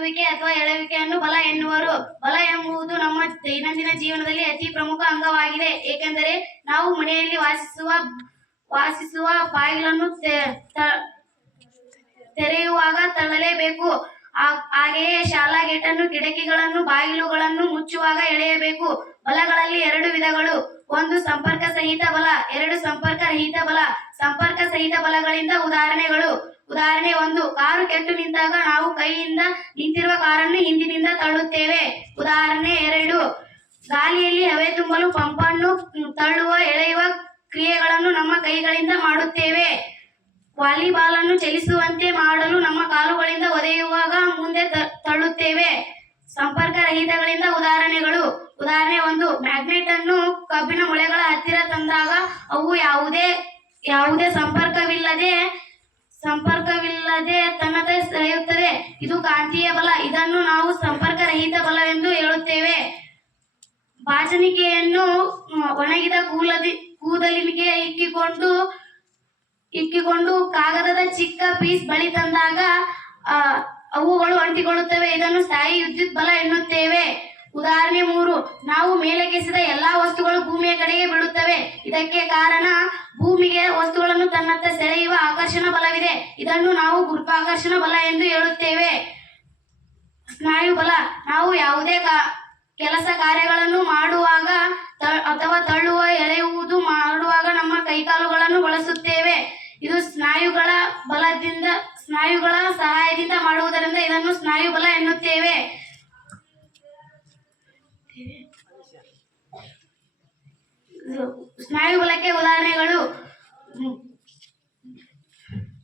ತಳ್ಳುವಿಕೆ ಅಥವಾ ಎಳೆಯುವಿಕೆಯನ್ನು ಬಲ ಎನ್ನುವರು. ಬಲ ಎಂಬುದು ನಮ್ಮ ದೈನಂದಿನ ಜೀವನದಲ್ಲಿ ಅತಿ ಪ್ರಮುಖ ಅಂಗವಾಗಿದೆ. ಏಕೆಂದರೆ ನಾವು ಮನೆಯಲ್ಲಿ ವಾಸಿಸುವ ಬಾಗಿಲನ್ನು ತೆರೆಯುವಾಗ ತಳ್ಳಲೇಬೇಕು. ಹಾಗೆಯೇ ಶಾಲಾ ಗೇಟನ್ನು, ಕಿಟಕಿಗಳನ್ನು, ಬಾಗಿಲುಗಳನ್ನು ಮುಚ್ಚುವಾಗ ಎಳೆಯಬೇಕು. ಬಲಗಳಲ್ಲಿ ಎರಡು ವಿಧಗಳು. ಒಂದು ಸಂಪರ್ಕ ಸಹಿತ ಬಲ, ಎರಡು ಸಂಪರ್ಕ ರಹಿತ ಬಲ. ಸಂಪರ್ಕ ಸಹಿತ ಬಲಗಳಿಂದ ಉದಾಹರಣೆಗಳು. ಉದಾಹರಣೆ 1, ಕಾರು ಕೆಟ್ಟು ನಿಂತಾಗ ನಾವು ಕೈಯಿಂದ ನಿಂತಿರುವ ಕಾರನ್ನು ಹಿಂದಿನಿಂದ ತಳ್ಳುತ್ತೇವೆ. ಉದಾಹರಣೆ 2, ಗಾಳಿಯಲ್ಲಿ ಹವೆ ತುಂಬಲು ಪಂಪನ್ನು ತಳ್ಳುವ ಎಳೆಯುವ ಕ್ರಿಯೆಗಳನ್ನು ನಮ್ಮ ಕೈಗಳಿಂದ ಮಾಡುತ್ತೇವೆ. ವಾಲಿಬಾಲ್ ಅನ್ನು ಚಲಿಸುವಂತೆ ಮಾಡಲು ನಮ್ಮ ಕಾಲುಗಳಿಂದ ಒದೆಯುವಾಗ ಮುಂದೆ ತಳ್ಳುತ್ತೇವೆ. ಸಂಪರ್ಕ ರಹಿತಗಳಿಂದ ಉದಾಹರಣೆಗಳು. ಉದಾಹರಣೆ 1, ಮ್ಯಾಗ್ನೆಟ್ ಅನ್ನು ಕಬ್ಬಿಣ ಮೊಳೆಗಳ ಹತ್ತಿರ ತಂದಾಗ ಅವು ಯಾವುದೇ ಸಂಪರ್ಕವಿಲ್ಲದೆ ತನ್ನದೇ ಸೆಳೆಯುತ್ತದೆ. ಇದು ಕಾಂತೀಯ ಬಲ. ಇದನ್ನು ನಾವು ಸಂಪರ್ಕ ರಹಿತ ಬಲವೆಂದು ಹೇಳುತ್ತೇವೆ. ಬಾಚಣಿಕೆಯನ್ನು ಒಣಗಿದ ಕೂದಲಿಗೆ ಇಕ್ಕಿಕೊಂಡು ಕಾಗದದ ಚಿಕ್ಕ ಪೀಸ್ ಬಳಿ ತಂದಾಗ ಅವುಗಳು ಅಂಟಿಕೊಳ್ಳುತ್ತವೆ. ಇದನ್ನು ಸ್ಥಾಯಿ ವಿದ್ಯುತ್ ಬಲ ಎನ್ನುತ್ತೇವೆ. ಉದಾಹರಣೆ 3, ನಾವು ಮೇಲಕ್ಕೆಸೆದ ಎಲ್ಲಾ ವಸ್ತುಗಳು ಭೂಮಿಯ ಕಡೆಗೆ ಬೀಳುತ್ತವೆ. ಇದಕ್ಕೆ ಕಾರಣ ಭೂಮಿಗೆ ವಸ್ತುಗಳನ್ನು ತನ್ನತ್ತ ಸೆಳೆಯುವ ಆಕರ್ಷಣ ಬಲವಿದೆ. ಇದನ್ನು ನಾವು ಗುರುತ್ವಾಕರ್ಷಣ ಬಲ ಎಂದು ಹೇಳುತ್ತೇವೆ. ಸ್ನಾಯು ಬಲ. ನಾವು ಯಾವುದೇ ಕೆಲಸ ಕಾರ್ಯಗಳನ್ನು ಮಾಡುವಾಗ ಅಥವಾ ತಳ್ಳುವ ಎಳೆಯುವುದು ಮಾಡುವಾಗ ನಮ್ಮ ಕೈಕಾಲುಗಳನ್ನು ಬಳಸುತ್ತೇವೆ. ಇದು ಸ್ನಾಯುಗಳ ಸಹಾಯದಿಂದ ಮಾಡುವುದರಿಂದ ಇದನ್ನು ಸ್ನಾಯು ಬಲ ಎನ್ನುತ್ತೇವೆ. ಸ್ನಾಯು ಬಲಕ್ಕೆ ಉದಾಹರಣೆಗಳು.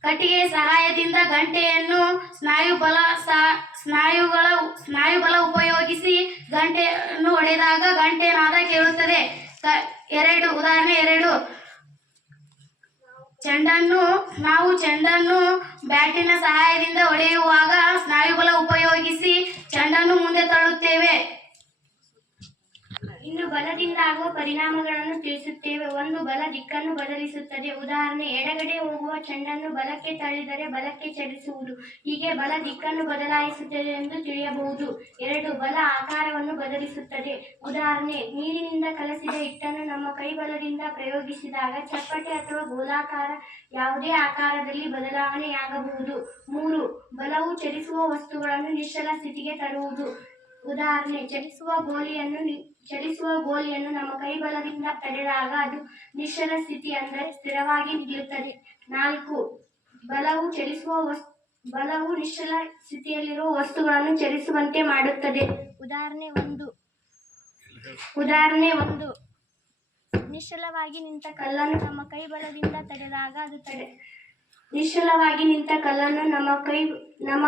ಕಟ್ಟಿಗೆಯ ಸಹಾಯದಿಂದ ಗಂಟೆಯನ್ನು ಸ್ನಾಯು ಬಲ ಉಪಯೋಗಿಸಿ ಗಂಟೆಯನ್ನು ಹೊಡೆದಾಗ ಗಂಟೆ ನಾದ ಕೇಳುತ್ತದೆ. ಉದಾಹರಣೆ 2, ಚೆಂಡನ್ನು ಬ್ಯಾಟಿನ ಸಹಾಯದಿಂದ ಹೊಡೆಯುವಾಗ ಸ್ನಾಯುಬಲ ಉಪಯೋಗಿಸಿ ಚೆಂಡನ್ನು ಮುಂದೆ ತಳ್ಳುತ್ತೇವೆ. ಇನ್ನು ಬಲದಿಂದ ಆಗುವ ಪರಿಣಾಮಗಳನ್ನು ತಿಳಿಸುತ್ತೇವೆ. 1, ಬಲ ದಿಕ್ಕನ್ನು ಬದಲಿಸುತ್ತದೆ. ಉದಾಹರಣೆ, ಎಡಗಡೆ ಹೋಗುವ ಚೆಂಡನ್ನು ಬಲಕ್ಕೆ ತಳ್ಳಿದರೆ ಬಲಕ್ಕೆ ಚಲಿಸುವುದು. ಹೀಗೆ ಬಲ ದಿಕ್ಕನ್ನು ಬದಲಾಯಿಸುತ್ತದೆ ಎಂದು ತಿಳಿಯಬಹುದು. 2, ಬಲ ಆಕಾರವನ್ನು ಬದಲಿಸುತ್ತದೆ. ಉದಾಹರಣೆ, ನೀರಿನಿಂದ ಕಲಸಿದ ಹಿಟ್ಟನ್ನು ನಮ್ಮ ಕೈ ಬಲದಿಂದ ಪ್ರಯೋಗಿಸಿದಾಗ ಚಪ್ಪಟೆ ಅಥವಾ ಗೋಲಾಕಾರ ಯಾವುದೇ ಆಕಾರದಲ್ಲಿ ಬದಲಾವಣೆಯಾಗಬಹುದು. 3, ಬಲವು ಚಲಿಸುವ ವಸ್ತುಗಳನ್ನು ನಿಶ್ಚಲ ಸ್ಥಿತಿಗೆ ತರುವುದು. ಉದಾಹರಣೆ, ಚಲಿಸುವ ಗೋಲಿಯನ್ನು ನಮ್ಮ ಕೈ ಬಲದಿಂದ ತಡೆದಾಗ ಅದು ನಿಶ್ಚಲ ಸ್ಥಿತಿ ಅಂದರೆ ಸ್ಥಿರವಾಗಿ ನಿಲ್ಲುತ್ತದೆ. 4, ಬಲವು ನಿಶ್ಚಲ ಸ್ಥಿತಿಯಲ್ಲಿರುವ ವಸ್ತುಗಳನ್ನು ಚಲಿಸುವಂತೆ ಮಾಡುತ್ತದೆ. ಉದಾಹರಣೆ 1, ನಿಶ್ಚಲವಾಗಿ ನಿಂತ ಕಲ್ಲನ್ನು ನಮ್ಮ ಕೈ ಬಲದಿಂದ ತಡೆದಾಗ ಅದು ನಿಶ್ಚಲವಾಗಿ ನಿಂತ ಕಲ್ಲನ್ನು ನಮ್ಮ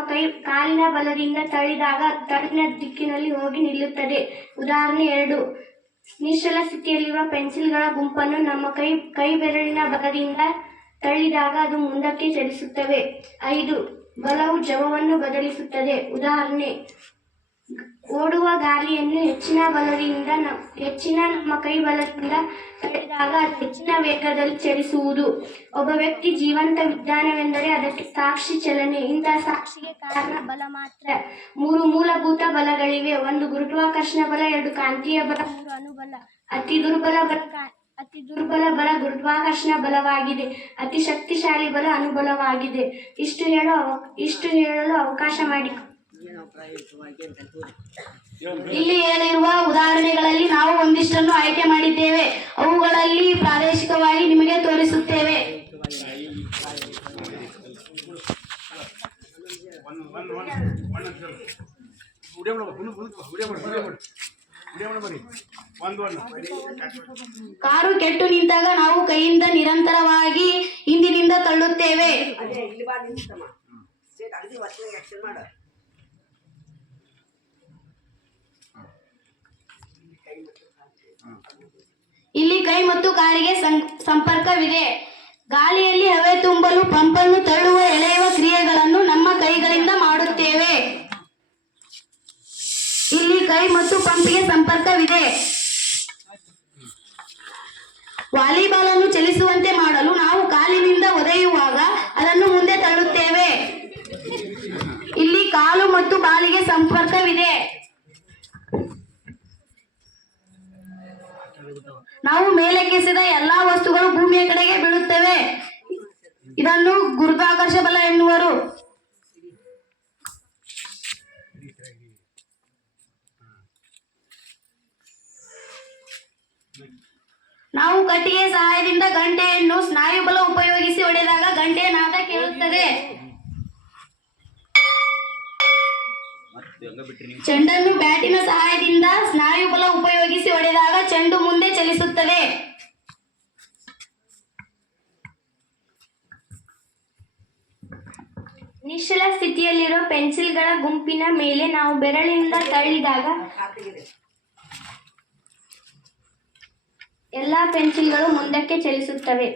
ಕಾಲಿನ ಬಲದಿಂದ ತಳ್ಳಿದಾಗ ತಳ್ಳಿನ ದಿಕ್ಕಿನಲ್ಲಿ ಹೋಗಿ ನಿಲ್ಲುತ್ತದೆ. ಉದಾಹರಣೆ 2, ನಿಶ್ಚಲ ಸ್ಥಿತಿಯಲ್ಲಿರುವ ಪೆನ್ಸಿಲ್ಗಳ ಗುಂಪನ್ನು ನಮ್ಮ ಕೈ ಬೆರಳಿನ ಬಲದಿಂದ ತಳ್ಳಿದಾಗ ಅದು ಮುಂದಕ್ಕೆ ಚಲಿಸುತ್ತವೆ. 5, ಬಲವು ಜವವನ್ನು ಬದಲಿಸುತ್ತದೆ. ಉದಾಹರಣೆ, ಓಡುವ ಗಾಳಿಯನ್ನು ಹೆಚ್ಚಿನ ನಮ್ಮ ಕೈ ಬಲದಿಂದ ತಳ್ಳಿದಾಗ ಅದು ಹೆಚ್ಚಿನ ವೇಗದಲ್ಲಿ ಚಲಿಸುವುದು. ಒಬ್ಬ ವ್ಯಕ್ತಿ ಜೀವಂತವಿದ್ದಾನೆಂದರೆ ಅದಕ್ಕೆ ಸಾಕ್ಷಿ ಚಲನೆ. ಇಂತಹ ಸಾಕ್ಷಿಗೆ ಕಾರಣ ಬಲ ಮಾತ್ರ. 3 ಮೂಲಭೂತ ಬಲಗಳಿವೆ. 1, ಗುರುತ್ವಾಕರ್ಷಣ ಬಲ. 2, ಕಾಂತೀಯ ಬಲ. 3, ಅನುಬಲ. ಅತಿ ದುರ್ಬಲ ಬಲ ಗುರುತ್ವಾಕರ್ಷಣ ಬಲವಾಗಿದೆ. ಅತಿ ಶಕ್ತಿಶಾಲಿ ಬಲ ಅನುಬಲವಾಗಿದೆ. ಇಷ್ಟು ಹೇಳಲು ಅವಕಾಶ ಮಾಡಿ. ಇಲ್ಲಿ ಹೇಳಿರುವ ಉದಾಹರಣೆಗಳಲ್ಲಿ ನಾವು ಒಂದಿಷ್ಟನ್ನು ಆಯ್ಕೆ ಮಾಡಿದ್ದೇವೆ. ಅವುಗಳಲ್ಲಿ ಪ್ರಾದೇಶಿಕವಾಗಿ ನಿಮಗೆ ತೋರಿಸುತ್ತೇವೆ. ಕಾರು ಕೆಟ್ಟು ನಿಂತಾಗ ನಾವು ಕೈಯಿಂದ ನಿರಂತರವಾಗಿ ಹಿಂದಿನಿಂದ ತಳ್ಳುತ್ತೇವೆ. ಇಲ್ಲಿ ಕೈ ಮತ್ತು ಕಾಲಿಗೆ ಸಂಪರ್ಕವಿದೆ. ಗಾಳಿಯಲ್ಲಿ ಹವೆ ತುಂಬಲು ಪಂಪನ್ನು ತಳ್ಳುವ ಎಳೆಯುವ ಕ್ರಿಯೆಗಳನ್ನು ನಮ್ಮ ಕೈಗಳಿಂದ ಮಾಡುತ್ತೇವೆ. ಇಲ್ಲಿ ಕೈ ಮತ್ತು ಪಂಪಿಗೆ ಸಂಪರ್ಕವಿದೆ. ವಾಲಿಬಾಲ್ ಅನ್ನು ಚಲಿಸುವಂತೆ ಮಾಡಲು ನಾವು ಕಾಲಿನಿಂದ ಒದೆಯುವಾಗ ಅದನ್ನು ಮುಂದೆ ತಳ್ಳುತ್ತೇವೆ. ಇಲ್ಲಿ ಕಾಲು ಮತ್ತು ಕಾಲಿಗೆ ಸಂಪರ್ಕವಿದೆ. ನಾವು ಮೇಲಕ್ಕೆಸೆದ ಎಲ್ಲಾ ವಸ್ತುಗಳು ಭೂಮಿಯ ಕಡೆಗೆ ಬೀಳುತ್ತವೆ. ಇದನ್ನು ಗುರುತ್ವಾಕರ್ಷ ಬಲ ಎನ್ನುವರು. ನಾವು ಕಟ್ಟಿಗೆ ಸಹಾಯದಿಂದ ಗಂಟೆಯನ್ನು ಸ್ನಾಯುಬಲ ಉಪಯೋಗಿಸಿ ಹೊಡೆದಾಗ ಗಂಟೆಯ ನಾದ ಕೇಳುತ್ತದೆ. ಚೆಂಡನ್ನು ಬ್ಯಾಟಿನ ಸಹಾಯದಿಂದ ಸ್ನಾಯುಬಲ ಉಪಯೋಗಿಸಿ ಹೊಡೆದಾಗ ಚೆಂಡು ಮುಂದೆ ಚಲಿಸುತ್ತದೆ. ನಿಶ್ಚಲ ಸ್ಥಿತಿಯಲ್ಲಿರೋ ಪೆನ್ಸಿಲ್ಗಳ ಗುಂಪಿನ ಮೇಲೆ ನಾವು ಬೆರಳಿನಿಂದ ತಳ್ಳಿದಾಗ ಎಲ್ಲಾ ಪೆನ್ಸಿಲ್ಗಳು ಮುಂದಕ್ಕೆ ಚಲಿಸುತ್ತವೆ.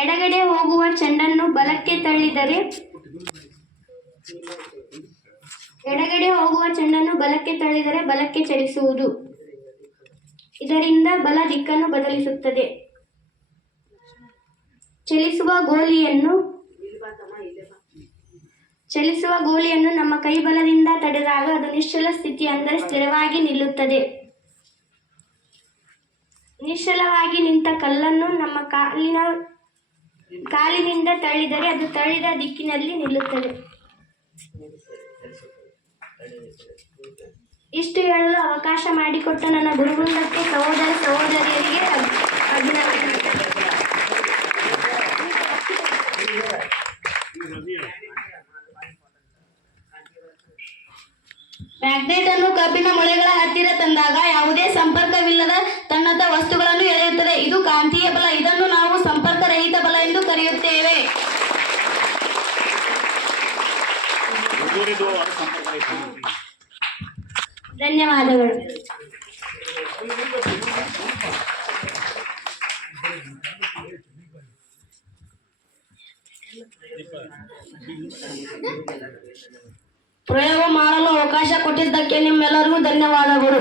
ಎಡಗಡೆ ಹೋಗುವ ಚೆಂಡನ್ನು ಬಲಕ್ಕೆ ತಳ್ಳಿದರೆ ಬಲಕ್ಕೆ ಚಲಿಸುವುದು. ಇದರಿಂದ ಬಲ ದಿಕ್ಕನ್ನು ಬದಲಿಸುತ್ತದೆ. ಚಲಿಸುವ ಗೋಲಿಯನ್ನು ನಮ್ಮ ಕೈ ಬಲದಿಂದ ತಡೆದಾಗ ಅದು ನಿಶ್ಚಲ ಸ್ಥಿತಿ ಅಂದರೆ ಸ್ಥಿರವಾಗಿ ನಿಲ್ಲುತ್ತದೆ. ನಿಶ್ಚಲವಾಗಿ ನಿಂತ ಕಲ್ಲನ್ನು ನಮ್ಮ ಕಾಲಿನಿಂದ ತಳ್ಳಿದರೆ ಅದು ತಳ್ಳಿದ ದಿಕ್ಕಿನಲ್ಲಿ ನಿಲ್ಲುತ್ತದೆ. ಇಷ್ಟು ಹೇಳಲು ಅವಕಾಶ ಮಾಡಿಕೊಟ್ಟ ನನ್ನ ಗುರುವೃಂದಕ್ಕೆ, ಸಹೋದರ ಸಹೋದರಿಯರಿಗೆ ಅಭಿನಂದನೆ. ಮ್ಯಾಗ್ನೆಟ್ ಅನ್ನು ಕಬ್ಬಿಣ ಮೊಳೆಗಳ ಹತ್ತಿರ ತಂದಾಗ ಯಾವುದೇ ಸಂಪರ್ಕವಿಲ್ಲದ ತನ್ನತ್ತ ವಸ್ತುಗಳನ್ನು ಎಳೆಯುತ್ತದೆ. ಇದು ಕಾಂತೀಯ ಬಲ. ಇದನ್ನು ನಾವು ಸಂಪರ್ಕ ರಹಿತ ಬಲ ಎಂದು ಕರೆಯುತ್ತೇವೆ. ಧನ್ಯವಾದಗಳು. ಪ್ರಯೋಗ ಮಾಡಲು ಅವಕಾಶ ಕೊಟ್ಟಿದ್ದಕ್ಕೆ ನಿಮ್ಮೆಲ್ಲರಿಗೂ ಧನ್ಯವಾದಗಳು.